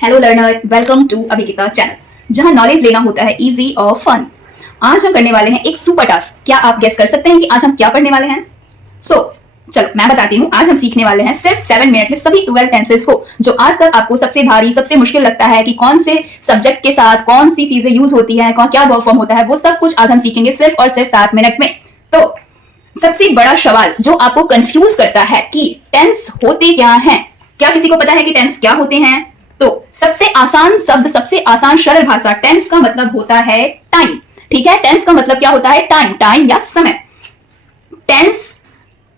Hello learner, welcome to Abhigeeta channel, जहां knowledge लेना होता है इजी और फन। आज हम करने वाले हैं एक सुपर टास्क। क्या आप गेस कर सकते हैं कि आज हम क्या पढ़ने वाले हैं? चलो मैं बताती हूँ। आज हम सीखने वाले हैं सिर्फ 7 मिनट में सभी 12 टेंसेस को, जो आज तक आपको सबसे भारी, सबसे मुश्किल लगता है कि कौन से सब्जेक्ट के साथ कौन सी चीजें यूज होती है, क्या वर्ब फॉर्म होता है, वो सब कुछ आज हम सीखेंगे सिर्फ और सिर्फ 7 मिनट में। तो सबसे बड़ा सवाल जो आपको कंफ्यूज करता है कि टेंस होते क्या हैं, क्या किसी को पता है कि टेंस क्या होते हैं? तो सबसे आसान शब्द, सबसे आसान सरल भाषा, टेंस का मतलब होता है टाइम। ठीक है, टेंस का मतलब क्या होता है? टाइम, टाइम या समय। टेंस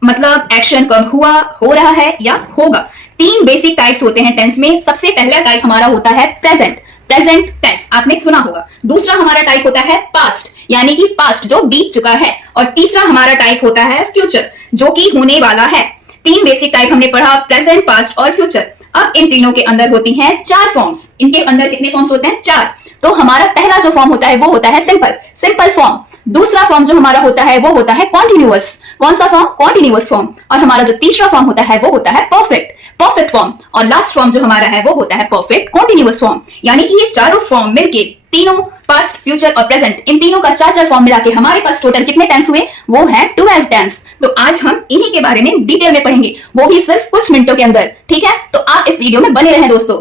मतलब एक्शन कब हुआ, हो रहा है या होगा। 3 बेसिक टाइप्स होते हैं टेंस में। सबसे पहला टाइप हमारा होता है प्रेजेंट, प्रेजेंट टेंस, आपने सुना होगा। दूसरा हमारा टाइप होता है पास्ट, यानी कि पास्ट जो बीत चुका है। और तीसरा हमारा टाइप होता है फ्यूचर, जो कि होने वाला है। 3 बेसिक टाइप हमने पढ़ा, प्रेजेंट, पास्ट और फ्यूचर। अब इन तीनों के अंदर होती हैं 4 फॉर्म्स। इनके अंदर कितने फॉर्म्स होते हैं? 4। तो हमारा पहला जो फॉर्म होता है वो होता है सिंपल, सिंपल फॉर्म। दूसरा फॉर्म जो हमारा होता है वो होता है कॉन्टिन्यूअस। कौन सा फॉर्म? Continuous form. और हमारा जो तीसरा फॉर्म होता है वो होता है परफेक्ट, परफेक्ट फॉर्म। और लास्ट फॉर्म जो हमारा है वो होता है परफेक्ट कॉन्टिन्यूअस फॉर्म। यानी कि ये चारों फॉर्म मिलके, तीनों पास्ट, फ्यूचर और प्रेजेंट, इन तीनों का 4 फॉर्म मिला के हमारे पास टोटल कितने टेंस हुए? वो है 12 टेंस। तो आज हम इन्हीं के बारे में डिटेल में पढ़ेंगे, वो भी सिर्फ कुछ मिनटों के अंदर। ठीक है, तो आप इस वीडियो में बने रहें दोस्तों।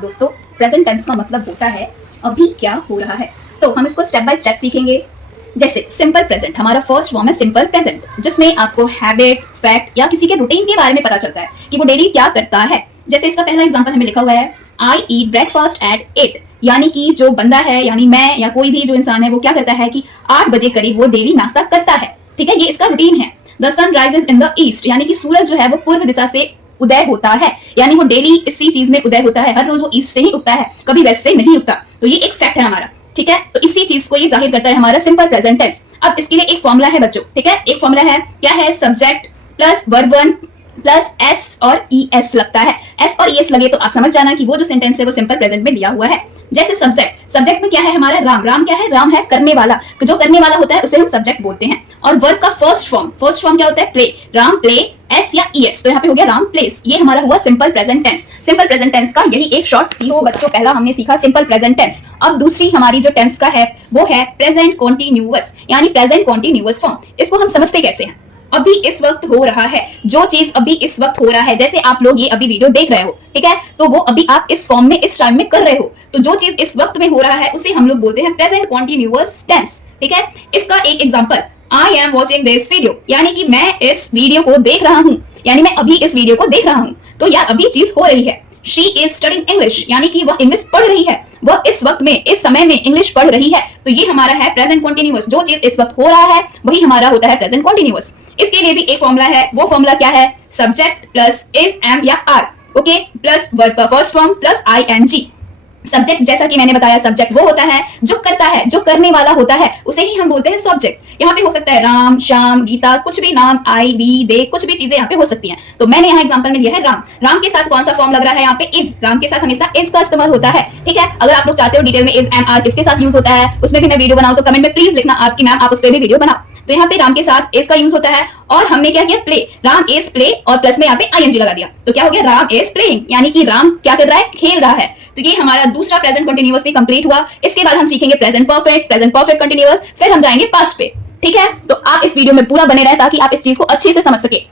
दोस्तों, प्रेजेंट टेंस का मतलब होता है अभी क्या हो रहा है। तो हम इसको स्टेप बाय स्टेप सीखेंगे। जैसे सिंपल प्रेजेंट, हमारा फर्स्ट फॉर्म है सिंपल प्रेजेंट, जिसमें आपको हैबिट, फैक्ट या किसी के रूटीन के बारे में पता चलता है कि वो डेली क्या करता है। जैसे इसका पहला एग्जांपल हमें लिखा हुआ है, आई ईट ब्रेकफास्ट एट 8। यानी कि जो बंदा है, यानी मैं या कोई भी जो इंसान है, वो क्या करता है कि 8 बजे करीब वो डेली नाश्ता करता है। ठीक है, ये इसका रूटीन है। The sun rises in the east, यानी कि सूरज जो है वो पूर्व दिशा से उदय होता है। यानी वो डेली इसी चीज में उदय होता है, हर रोज वो ईस्ट से ही उगता है, कभी वेस्ट से नहीं उगता। तो ये एक फैक्ट है हमारा। ठीक है, तो इसी चीज को ये जाहिर करता है हमारा सिंपल प्रेजेंट टेंस। अब इसके लिए एक फॉर्मूला है बच्चों। ठीक है, एक फॉर्मूला है, क्या है? Subject plus verb 1 plus S और ईएस लगता है। एस और ईएस लगे तो आप समझ जाना कि वो जो सेंटेंस है वो सिंपल प्रेजेंट में लिया हुआ है। जैसे सब्जेक्ट, सब्जेक्ट में क्या है हमारा? राम। राम क्या है? राम है करने वाला, जो करने वाला होता है उसे हम सब्जेक्ट बोलते हैं। और वर्ब का फर्स्ट फॉर्म क्या होता है? प्ले। राम प्ले एस या ईएस, तो यहाँ पे हो गया राम प्लेस। ये हमारा हुआ simple present tense. Simple present tense का यही एक शॉर्ट चीज। तो बच्चों, पहला हमने सीखा सिंपल प्रेजेंट टेंस। अब दूसरी हमारी जो टेंस का है वो है प्रेजेंट कॉन्टिन्यूअस, यानी प्रेजेंट कॉन्टिन्यूअस फॉर्म। इसको हम समझते कैसे हैं? अभी इस वक्त हो रहा है, जो चीज अभी इस वक्त हो रहा है। जैसे आप लोग ये अभी वीडियो देख रहे हो, ठीक है, तो वो अभी आप इस फॉर्म में, इस टाइम में कर रहे हो। तो जो चीज इस वक्त में हो रहा है उसे हम लोग बोलते हैं प्रेजेंट कॉन्टिन्यूअस टेंस। ठीक है, इसका एक example, I am watching this video, यानी कि मैं इस वीडियो को देख रहा हूं, यानी मैं अभी इस वीडियो को देख रहा हूं। तो यार अभी चीज हो रही है। शी इज स्टडिंग इंग्लिश, यानी कि वह इंग्लिश पढ़ रही है, वह इस वक्त में, इस समय में इंग्लिश पढ़ रही है। तो ये हमारा है प्रेजेंट कॉन्टिन्यूअस। जो चीज इस वक्त हो रहा है वही हमारा होता है प्रेजेंट कॉन्टिन्यूअस। इसके लिए भी एक फॉर्मूला है। वो फॉर्मूला क्या है? सब्जेक्ट प्लस इज, एम या आर, ओके, प्लस वर्ब का first form plus ING. Subject, जैसा कि मैंने बताया, सब्जेक्ट वो होता है जो करता है, जो करने वाला होता है, उसे ही हम बोलते हैं सब्जेक्ट। यहाँ पे हो सकता है राम, श्याम, गीता, कुछ भी नाम, आई, वी, दे, कुछ भी चीजें यहाँ पे हो सकती हैं। तो मैंने यहाँ एग्जांपल में लिया है राम। राम के साथ कौन सा फॉर्म लग रहा है? यहाँ पे इज। राम के साथ हमेशा इज का इस्तेमाल होता है। ठीक है, अगर आप लोग चाहते हो डिटेल में इज एम आर किसके साथ यूज होता है उसमें भी मैं वीडियो बनाऊं तो कमेंट में प्लीज लिखना आपकी मैम, आप उस पर भी वीडियो बनाओ। तो यहाँ पे राम के साथ इज का यूज होता है। और हमने क्या किया? प्ले। राम इज प्ले और प्लस में यहाँ पे आईएनजी लगा दिया, तो क्या हो गया? राम इज प्लेइंग, यानी कि राम क्या कर रहा है? खेल रहा है। तो ये हमारा दूसरा प्रेजेंट कंटीन्यूअस भी कंप्लीट हुआ। इसके बाद हम सीखेंगे प्रेजेंट परफेक्ट कंटीन्यूअस, फिर हम जाएंगे पास्ट पे। ठीक है, तो आप इस वीडियो में पूरा बने रहे ताकि आप इस चीज को अच्छे से समझ सके।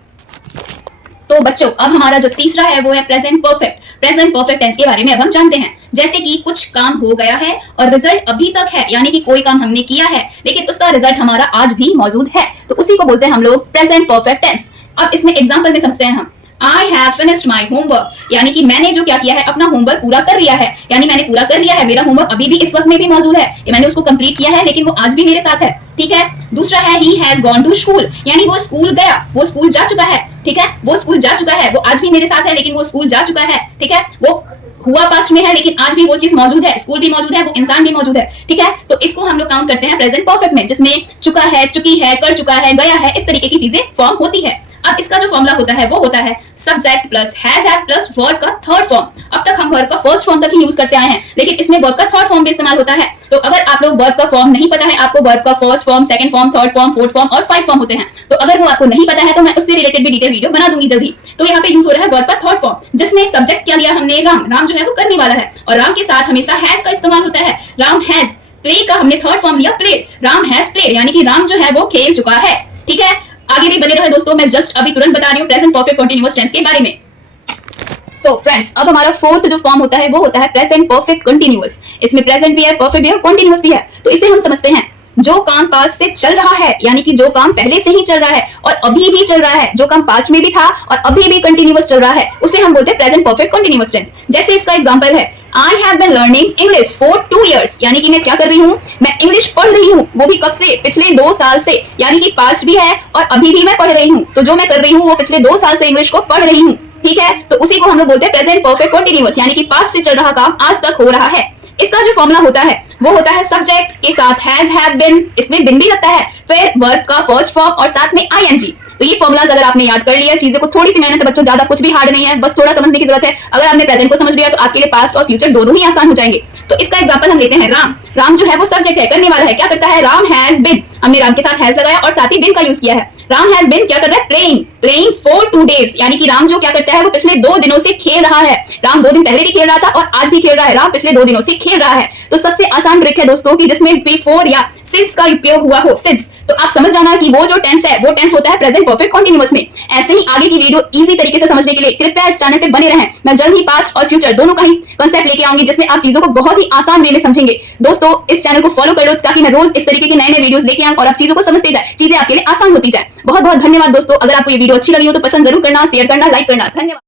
तो बच्चों, अब हमारा जो तीसरा है वो है present perfect. Present perfect tense के बारे में अब हम जानते हैं। जैसे कि कुछ काम हो गया है और रिजल्ट अभी तक है, यानी कि कोई काम हमने किया है लेकिन उसका रिजल्ट हमारा आज भी मौजूद है, तो उसी को बोलते हैं हम लोग प्रेजेंट परफेक्ट टेंस। अब इसमें एग्जांपल में समझते हैं हम। I have finished my homework, यानी कि मैंने जो क्या किया है, अपना होमवर्क पूरा कर लिया है, यानी मैंने पूरा कर लिया है। मेरा होमवर्क अभी भी इस वक्त में भी मौजूद है, मैंने उसको कंप्लीट किया है, लेकिन वो आज भी मेरे साथ है। ठीक है, दूसरा है he has gone to school, यानी वो स्कूल गया, वो स्कूल जा चुका है। ठीक है, वो स्कूल जा चुका है, वो आज भी मेरे साथ है लेकिन वो स्कूल जा चुका है। ठीक है, वो हुआ पास्ट में है लेकिन आज भी वो चीज मौजूद है, स्कूल भी मौजूद है, वो इंसान भी मौजूद है। ठीक है, तो इसको हम लोग काउंट करते हैं प्रेजेंट परफेक्ट में, जिसमें चुका है, चुकी है, कर चुका है, गया है, इस तरीके की चीजें फॉर्म होती है। अब इसका जो फॉर्मूला होता है वो होता है subject plus has had plus verb का थर्ड फॉर्म। अब तक हम वर्ब का फर्स्ट फॉर्म तक ही यूज करते आए हैं, लेकिन इसमें वर्ब का थर्ड फॉर्म भी इस्तेमाल होता है। तो अगर आप लोग वर्ब का फॉर्म नहीं पता है, आपको वर्ब का first form, second form, third form, fourth form और फाइव फॉर्म होते हैं, तो अगर वो आपको नहीं पता है तो मैं उससे रिलेटेड भी डिटेल वीडियो बना दूंगी जल्दी। तो यहाँ पे यूज हो रहा है वर्ब का थर्ड फॉर्म, जिसमें सब्जेक्ट क्या लिया हमने, राम। राम जो है वो करने वाला है, और राम के साथ हमेशा हैज का इस्तेमाल होता है। राम हैज, प्ले का हमने थर्ड फॉर्म लिया प्लेड, राम हैज प्लेड, यानी कि राम जो है वो खेल चुका है। ठीक है, आगे भी बने रहे दोस्तों, मैं जस्ट अभी तुरंत बता रही हूँ प्रेजेंट परफेक्ट कंटीन्यूअस टेंस के बारे में। सो फ्रेंड्स, अब हमारा फोर्थ जो फॉर्म होता है वो होता है प्रेजेंट परफेक्ट कंटीन्यूअस। इसमें प्रेजेंट भी है, परफेक्ट भी है और कंटीन्यूअस भी है। तो इसे हम समझते हैं, जो काम पास्ट से चल रहा है, यानी कि जो काम पहले से ही चल रहा है और अभी भी चल रहा है, जो काम पास्ट में भी था और अभी भी कंटिन्यूअस चल रहा है, उसे हम बोलते हैं प्रेजेंट परफेक्ट कंटिन्यूअस टेंस। जैसे इसका एग्जांपल है, I have been learning English for 2 years, यानी कि मैं क्या कर रही हूँ, मैं इंग्लिश पढ़ रही हूँ, वो भी कब से, पिछले 2 साल से, यानी कि पास्ट भी है और अभी भी मैं पढ़ रही हूँ। तो जो मैं कर रही हूँ वो पिछले 2 साल से इंग्लिश को पढ़ रही हूँ। ठीक है, तो उसी को हम लोग बोलते हैं प्रेजेंट परफेक्ट कंटिन्यूअस, यानी कि पास्ट से चल रहा काम आज तक हो रहा है। इसका जो फॉर्मूला होता है वो होता है सब्जेक्ट के साथ हैज, हैव बीन, इसमें बिन भी लगता है, फिर वर्ब का फर्स्ट फॉर्म और साथ में आईएनजी। तो ये फॉर्मुलाज अगर आपने याद कर लिया, चीजों को थोड़ी सी मेहनत है बच्चों, ज्यादा कुछ भी हार्ड नहीं है, बस थोड़ा समझने की जरूरत है। अगर आपने प्रेजेंट को समझ लिया तो आपके लिए पास्ट और फ्यूचर दोनों ही आसान हो जाएंगे। तो इसका एग्जांपल हम लेते हैं राम। राम जो है वो सब्जेक्ट है, करने वाला है, क्या करता है, राम हैज बीन, हमने राम के साथ हैज लगाया और साथ ही बिन का यूज किया है। राम हैज बीन क्या कर रहा है, प्लेइंग, प्लेइंग फॉर 2 days, यानी कि राम जो क्या करता है वो पिछले 2 दिनों से खेल रहा है। राम 2 दिन पहले भी खेल रहा था और आज भी खेल रहा है, राम पिछले 2 दिनों से खेल रहा है। तो सबसे आसान ट्रिक है दोस्तों कि जिसमें बिफोर या सिंस का उपयोग हुआ हो, सिंस, तो आप समझ जाना कि वो जो टेंस है वो टेंस होता है प्रेजेंट परफेक्ट कंटीन्यूअस में। ऐसे ही आगे की वीडियो इजी तरीके से समझने के लिए कृपया इस चैनल पे बने रहें। मैं जल्द ही पास्ट और फ्यूचर दोनों का ही कांसेप्ट लेके आऊंगी, जिसमें आप चीजों को बहुत ही आसान वे में समझेंगे। दोस्तों इस चैनल को फॉलो कर लो ताकि मैं रोज इस तरीके के नए नए वीडियोस लेके आऊं और आप चीजों को समझते जाए, चीजें आपके लिए आसान होती जाए। बहुत बहुत धन्यवाद दोस्तों। अगर आपको ये वीडियो अच्छी लगी हो तो पसंद जरूर करना, शेयर करना, लाइक करना। धन्यवाद।